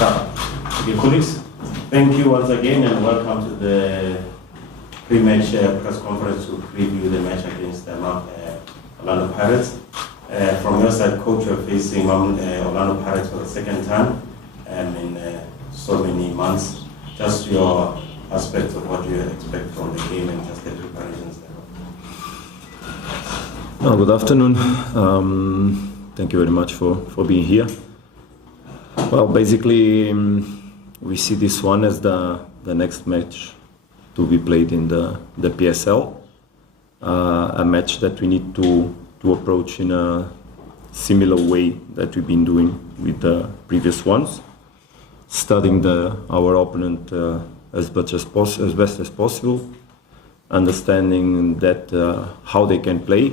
Okay, colleagues, thank you once again and welcome to the pre-match press conference to preview the match against the Orlando Pirates. From your side, coach, you're facing Orlando Pirates for the second time in so many months. Just your aspects of what you expect from the game and just the preparations there. Good afternoon. Thank you very much for being here. Well, basically, we see this one as the next match to be played in the PSL. A match that we need to approach in a similar way that we've been doing with the previous ones, studying our opponent as best as possible, understanding that how they can play,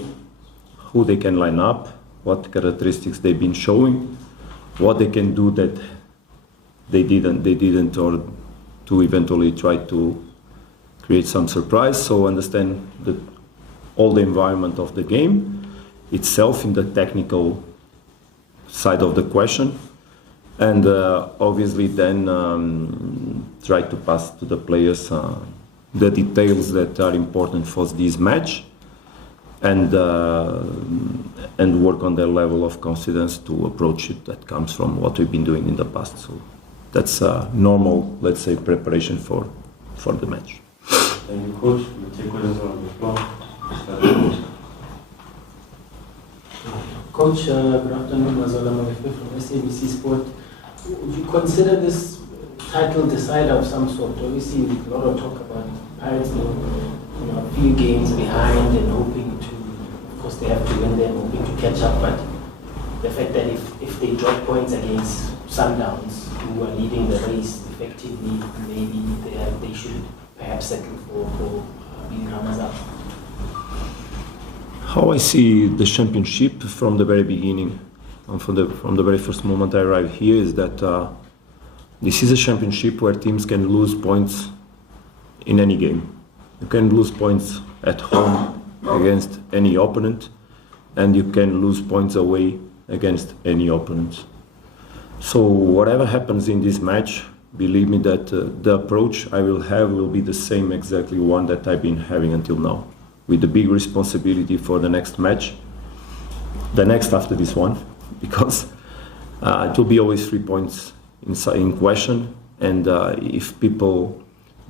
who they can line up, what characteristics they've been showing, what they can do that they didn't, or to eventually try to create some surprise. So understand all the environment of the game itself in the technical side of the question, and obviously then try to pass to the players the details that are important for this match, and work on their level of confidence to approach it. That comes from what we've been doing in the past. So that's a normal, let's say, preparation for the match. Thank you, coach. We'll take questions on the floor. Coach, good afternoon. Mazola Mamefe from SABC Sport. Would you consider this title decider of some sort? Obviously, a lot of talk about Pirates being a few games behind and hoping to, of course, they have to win them, hoping to catch up. But the fact that if they drop points against Sundowns, who are leading the race effectively, maybe they should perhaps settle for being runners-up. How I see the championship from the very beginning, and from the very first moment I arrived here, is that this is a championship where teams can lose points in any game. You can lose points at home against any opponent, and you can lose points away against any opponent. So whatever happens in this match, believe me that the approach I will have will be the same exactly one that I've been having until now, with the big responsibility for the next match, the next after this one, because it will be always 3 points in question, and if people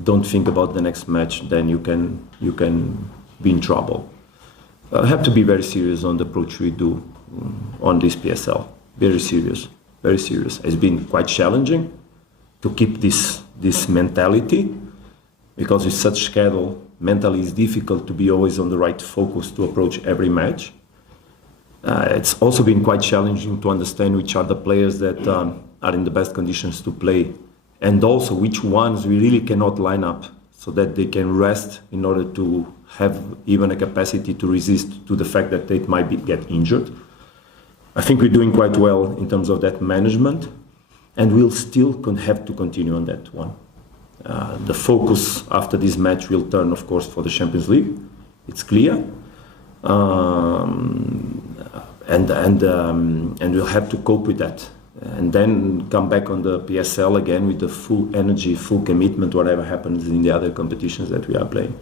don't think about the next match, then you can be in trouble. I have to be very serious on the approach we do on this PSL. Very serious, very serious. It's been quite challenging to keep this mentality, because with such schedule, mentally it's difficult to be always on the right focus to approach every match. It's also been quite challenging to understand which are the players that are in the best conditions to play, and also which ones we really cannot line up so that they can rest in order to have even a capacity to resist to the fact that they might get injured. I think we're doing quite well in terms of that management, and we'll still have to continue on that one. The focus after this match will turn, of course, for the Champions League. It's clear, and we'll have to cope with that, and then come back on the PSL again with the full energy, full commitment, whatever happens in the other competitions that we are playing.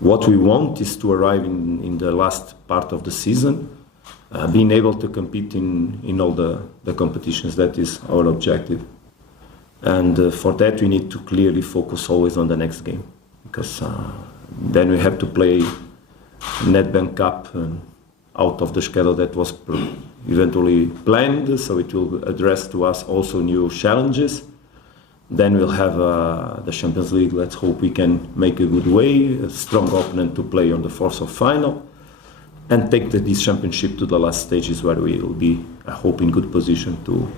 What we want is to arrive in the last part of the season, being able to compete in all the competitions. That is our objective. And for that, we need to clearly focus always on the next game, because then we have to play Nedbank Cup out of the schedule that was eventually planned, so it will address to us also new challenges. Then we'll have the Champions League. Let's hope we can make a good way, a strong opponent to play on the fourth of final, and take this championship to the last stages, where we will be, I hope, in good position to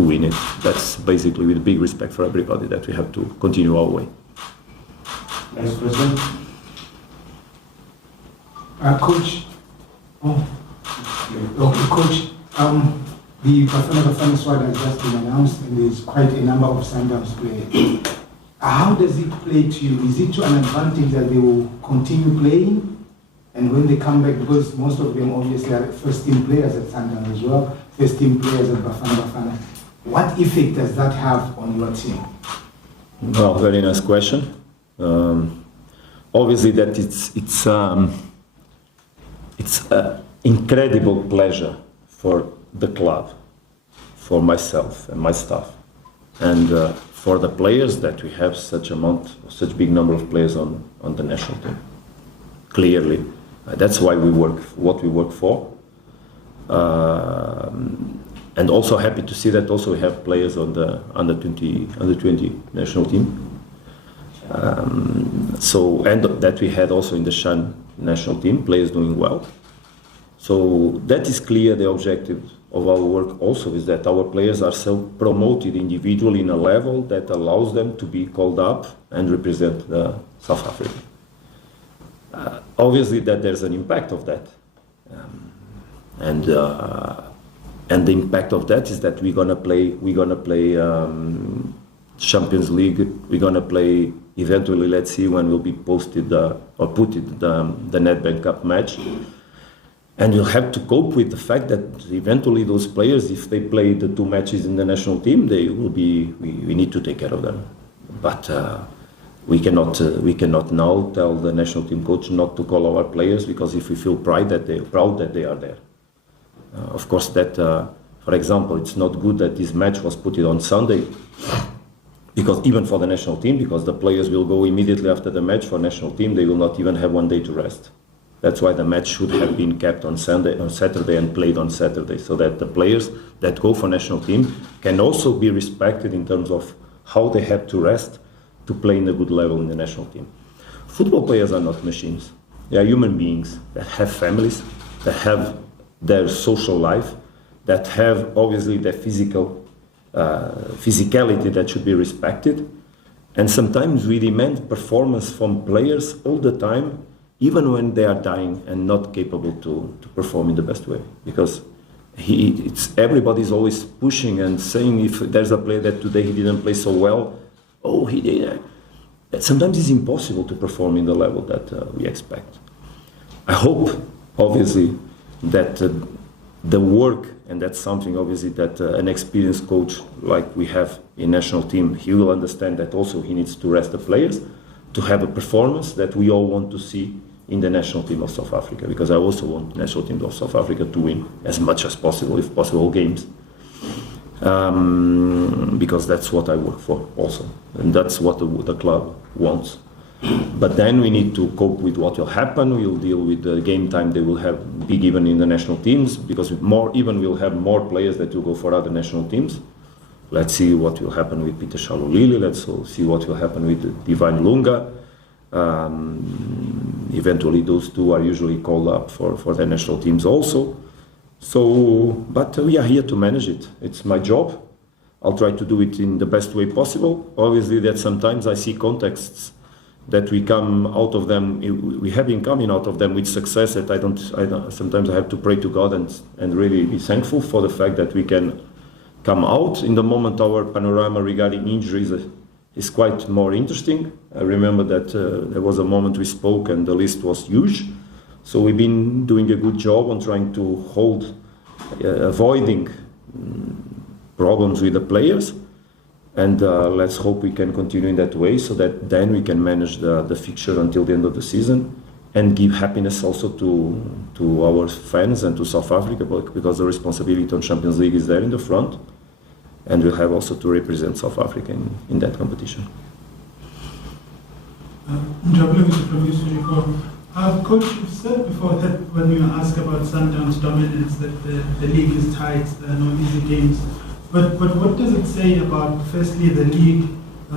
win it. That's basically, with big respect for everybody, that we have to continue our way. Next question. Coach. Coach. The Bafana squad has just been announced, and there's quite a number of Sundowns players. How does it play to you? Is it to an advantage that they will continue playing? And when they come back, because most of them obviously are first-team players at Sundowns as well, first-team players at Bafana. what effect does that have on your team? Well, very nice question. Obviously, that it's an incredible pleasure for the club, for myself and my staff, and for the players that we have such big number of players on the national team. Clearly, that's why we work what we work for. And also happy to see that also we have players on the under 20 national team. And that we had also in the Shan national team, players doing well. So that is clear. The objective of our work also is that our players are self-promoted individually in a level that allows them to be called up and represent South Africa. Obviously that there's an impact of that. And the impact of that is that we're gonna play Champions League. We're gonna play eventually. Let's see when will be posted or put it the Nedbank Cup match, and we'll have to cope with the fact that eventually those players, if they play the 2 matches in the national team, they will be. We need to take care of them, but we cannot now tell the national team coach not to call our players, because if we feel proud that they are there. Of course, that, for example, it's not good that this match was put on Sunday, because even for the national team, because the players will go immediately after the match for national team, they will not even have 1 day to rest. That's why the match should have been kept on Saturday and played on Saturday, so that the players that go for national team can also be respected in terms of how they have to rest to play in a good level in the national team. Football players are not machines. They are human beings that have families, that have their social life, that have obviously their physicality that should be respected. And sometimes we demand performance from players all the time, even when they are dying and not capable to perform in the best way. Because everybody's always pushing and saying, if there's a player that today he didn't play so well, oh, he did. Sometimes it's impossible to perform in the level that we expect. I hope, obviously, that the work, and that's something obviously that an experienced coach like we have in national team, he will understand that also he needs to rest the players to have a performance that we all want to see in the national team of South Africa, because I also want national team of South Africa to win as much as possible, if possible, games. Because that's what I work for also, and that's what the club wants. But then we need to cope with what will happen. We'll deal with the game time they will be given in the national teams, because we'll have more players that will go for other national teams. Let's see what will happen with Peter Shalulili. Let's see what will happen with Divine Lunga. Eventually those 2 are usually called up for their national teams also. So, but we are here to manage it. It's my job. I'll try to do it in the best way possible. Obviously that sometimes I see contexts that we come out of them, we have been coming out of them with success, that sometimes I have to pray to God and really be thankful for the fact that we can come out. In the moment, our panorama regarding injuries is quite more interesting. I remember that there was a moment we spoke and the list was huge. So we've been doing a good job on trying to avoiding problems with the players. And let's hope we can continue in that way, so that then we can manage the fixture until the end of the season and give happiness also to our fans and to South Africa, because the responsibility on Champions League is there in the front, and we'll have also to represent South Africa in that competition. Coach, you've said before that when you ask about Sundowns' dominance, that the league is tight, there are no easy games. But what does it say about, firstly, the league?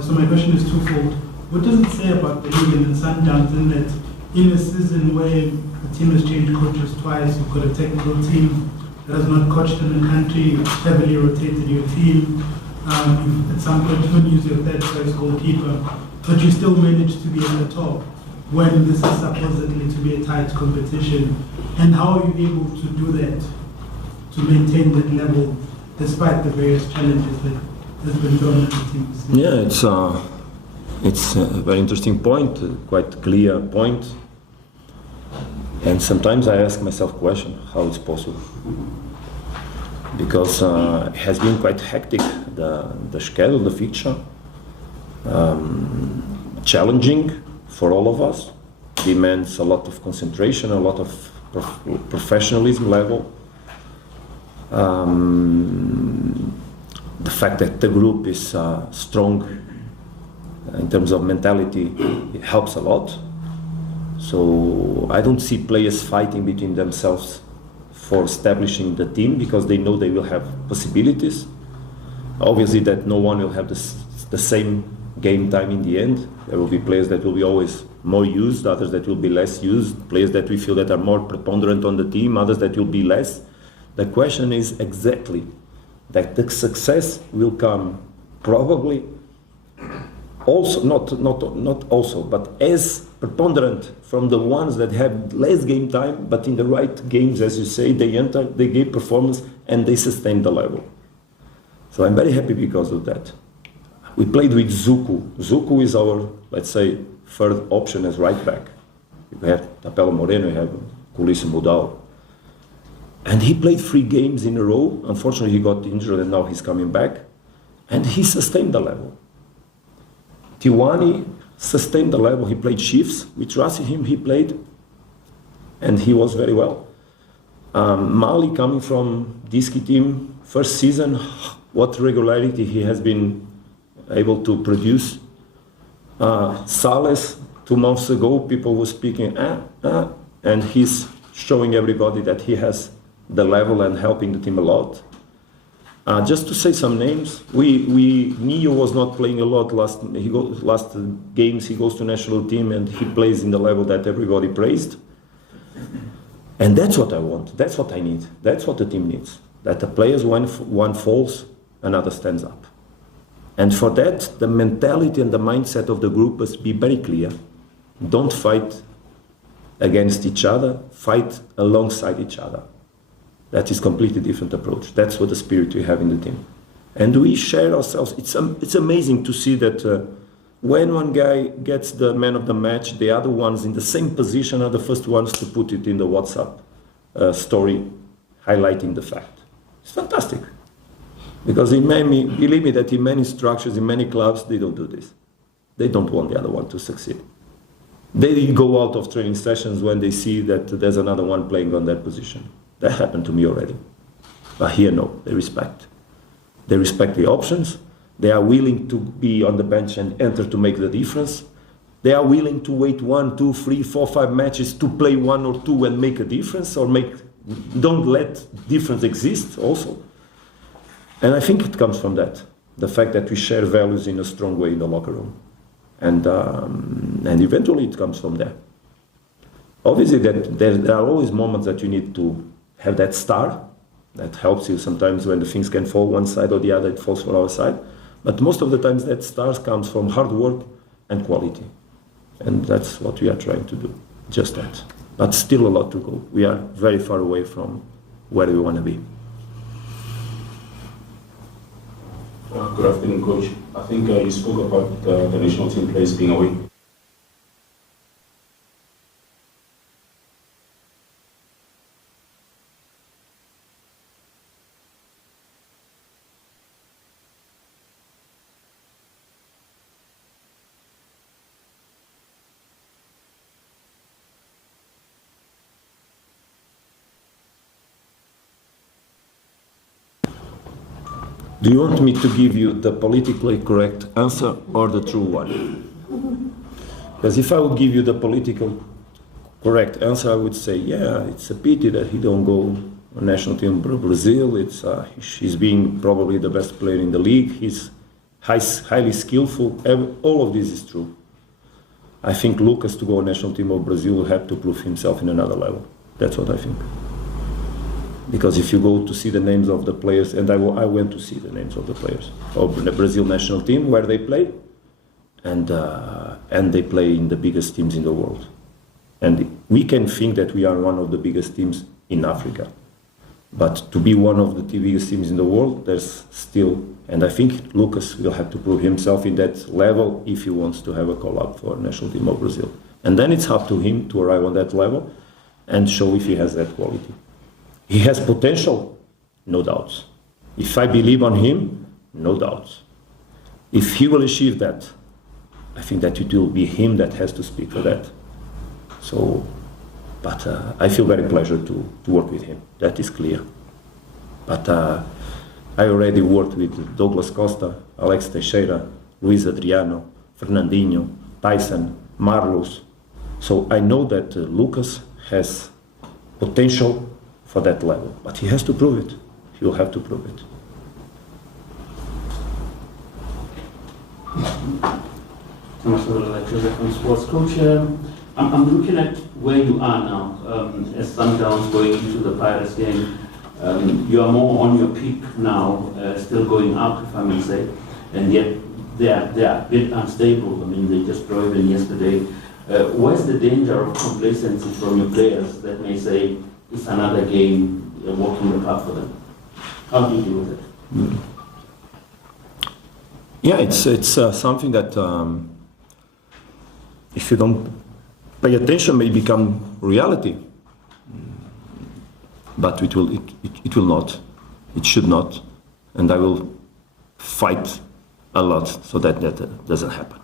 So my question is twofold. What does it say about the league and the Sundowns in that in a season where the team has changed coaches twice, you've got a technical team that has not coached in the country, you've heavily rotated your team, at some point even use your third choice goalkeeper, but you still managed to be at the top when this is supposedly to be a tight competition? And how are you able to do that, to maintain that level despite the various challenges that has been thrown at the teams? Yeah, it's a very interesting point, quite clear point. And sometimes I ask myself question, how it's possible? because it has been quite hectic, the schedule, the fixture, challenging for all of us, demands a lot of concentration, a lot of professionalism level. The fact that the group is strong in terms of mentality, it helps a lot. So I don't see players fighting between themselves for establishing the team, because they know they will have possibilities. Obviously that no one will have the same game time in the end. There will be players that will be always more used, others that will be less used, players that we feel that are more preponderant on the team, others that will be less. The question is exactly that the success will come probably also, not also, but as preponderant from the ones that have less game time, but in the right games, as you say, they enter, they give performance, and they sustain the level. So I'm very happy because of that. We played with Zuku. Zuku is our, let's say, third option as right back. We have Tapelo Moreno, we have Kulisa Mudal. And he played 3 games in a row. Unfortunately, he got injured and now he's coming back. And he sustained the level. Tiwani sustained the level. He played Chiefs. We trusted him, he played. And he was very well. Mali coming from Diski team, first season, what regularity he has been able to produce. Sales, 2 months ago, people were speaking, and he's showing everybody that he has the level and helping the team a lot. Just to say some names, Neo was not playing a lot last games. He goes to national team and he plays in the level that everybody praised. And that's what I want. That's what I need. That's what the team needs. That the players, one falls, another stands up. And for that, the mentality and the mindset of the group must be very clear. Don't fight against each other, fight alongside each other. That is completely different approach. That's what the spirit we have in the team. And we share ourselves. It's amazing to see that when one guy gets the man of the match, the other ones in the same position are the first ones to put it in the WhatsApp story, highlighting the fact. It's fantastic. Because believe me that in many structures, in many clubs, they don't do this. They don't want the other one to succeed. They go out of training sessions when they see that there's another one playing on that position. That happened to me already. But here, no, they respect. They respect the options. They are willing to be on the bench and enter to make the difference. They are willing to wait 1, 2, 3, 4, 5 matches to play 1 or 2 and make a difference, or don't let difference exist also. And I think it comes from that, the fact that we share values in a strong way in the locker room. And eventually it comes from there. Obviously that there are always moments that you need to have that star that helps you. Sometimes when the things can fall one side or the other, it falls for our side. But most of the times that stars comes from hard work and quality. And that's what we are trying to do, just that. But still a lot to go. We are very far away from where we want to be. Good afternoon, Coach. I think you spoke about the national team players being away. Do you want me to give you the politically correct answer or the true one? Because if I would give you the political correct answer, I would say, yeah, it's a pity that he don't go on national team Brazil. He's being probably the best player in the league. He's highly skillful. All of this is true. I think Lucas to go on national team of Brazil will have to prove himself in another level. That's what I think. Because if you go to see the names of the players, and I went to see the names of the players of the Brazil national team, where they play, and they play in the biggest teams in the world. And we can think that we are one of the biggest teams in Africa. But to be one of the biggest teams in the world, there's still, and I think Lucas will have to prove himself in that level if he wants to have a call-up for national team of Brazil. And then it's up to him to arrive on that level and show if he has that quality. He has potential no doubts. If I believe on him, no doubts. If he will achieve that, I think that it will be him that has to speak for that. So, but I feel very pleasure to work with him. That is clear. But I already worked with Douglas Costa, Alex Teixeira, Luis Adriano, Fernandinho, Tyson, Marlos. So I know that Lucas has potential for that level, but he has to prove it. He will have to prove it. Thomas Joseph from Sports Coach. I'm looking at where you are now as Sundowns going into the Pirates game. You are more on your peak now, still going up, if I may say, and yet they are a bit unstable. I mean, they just drove in yesterday. Where's the danger of complacency from your players that may say it's another game, walking the park for them? How do you deal with it? Mm. Yeah, it's something that if you don't pay attention may become reality, but it will not, it should not, and I will fight a lot so that doesn't happen.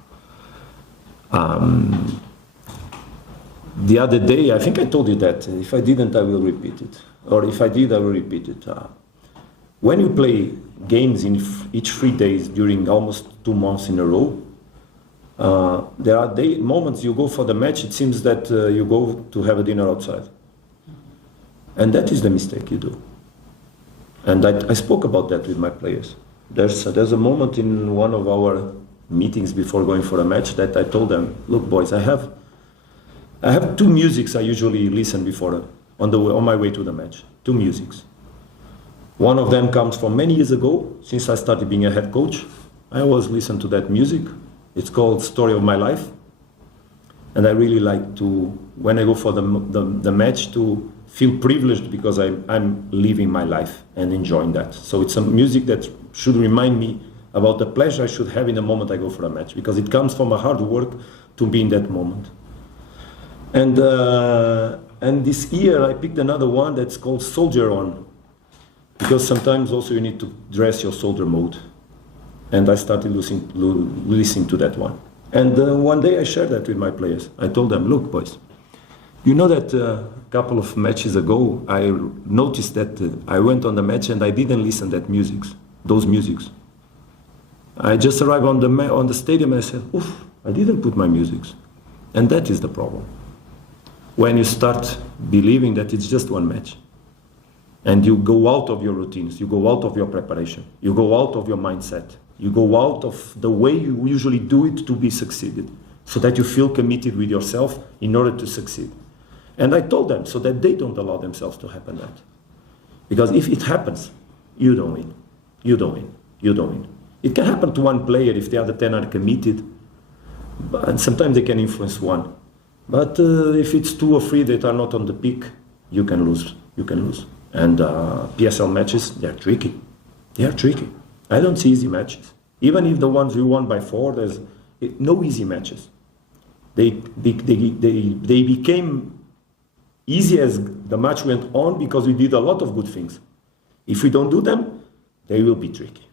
The other day, I think I told you that if I didn't, I will repeat it, or if I did, I will repeat it. When you play games in each 3 days during almost 2 months in a row, there are moments you go for the match, it seems that you go to have a dinner outside. And that is the mistake you do. And I spoke about that with my players. There's a moment in one of our meetings before going for a match that I told them, look boys, I have 2 musics I usually listen before, on my way to the match. 2 musics. One of them comes from many years ago, since I started being a head coach. I always listen to that music. It's called Story of My Life. And I really like to, when I go for the match, to feel privileged because I'm living my life and enjoying that. So it's a music that should remind me about the pleasure I should have in the moment I go for a match, because it comes from a hard work to be in that moment. And this year I picked another one that's called Soldier On, because sometimes also you need to dress your soldier mode. And I started listening to that one. And one day I shared that with my players. I told them, look boys, you know that a couple of matches ago I noticed that I went on the match and I didn't listen to those musics. I just arrived on the stadium and I said, oof, I didn't put my musics. And that is the problem. When you start believing that it's just one match, and you go out of your routines, you go out of your preparation, you go out of your mindset, you go out of the way you usually do it to be succeeded, so that you feel committed with yourself in order to succeed. And I told them so that they don't allow themselves to happen that. Because if it happens, you don't win. You don't win. You don't win. It can happen to one player if the other 10 are committed, and sometimes they can influence one. But if it's 2 or 3 that are not on the peak, you can lose. You can lose. And PSL matches, they're tricky. They are tricky. I don't see easy matches. Even if the ones we won by 4, there's no easy matches. They became easy as the match went on because we did a lot of good things. If we don't do them, they will be tricky.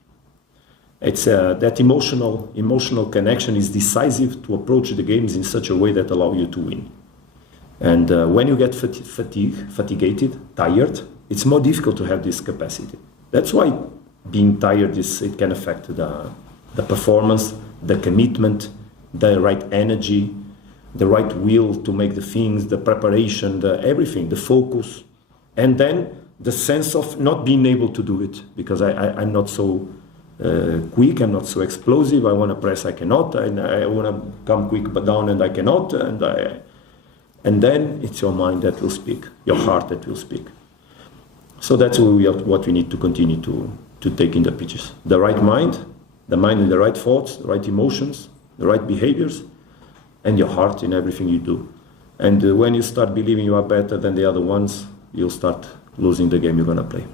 It's that emotional connection is decisive to approach the games in such a way that allow you to win. And when you get fatigued, tired, it's more difficult to have this capacity. That's why being tired it can affect the performance, the commitment, the right energy, the right will to make the things, the preparation, everything, the focus, and then the sense of not being able to do it because I'm not so quick, I'm not so explosive. I want to press, I cannot. I want to come quick but down, and I cannot. And then it's your mind that will speak, your heart that will speak. So that's what we need to continue to take in the pitches. The right mind, the mind with the right thoughts, the right emotions, the right behaviors, and your heart in everything you do. And when you start believing you are better than the other ones, you'll start losing the game you're going to play.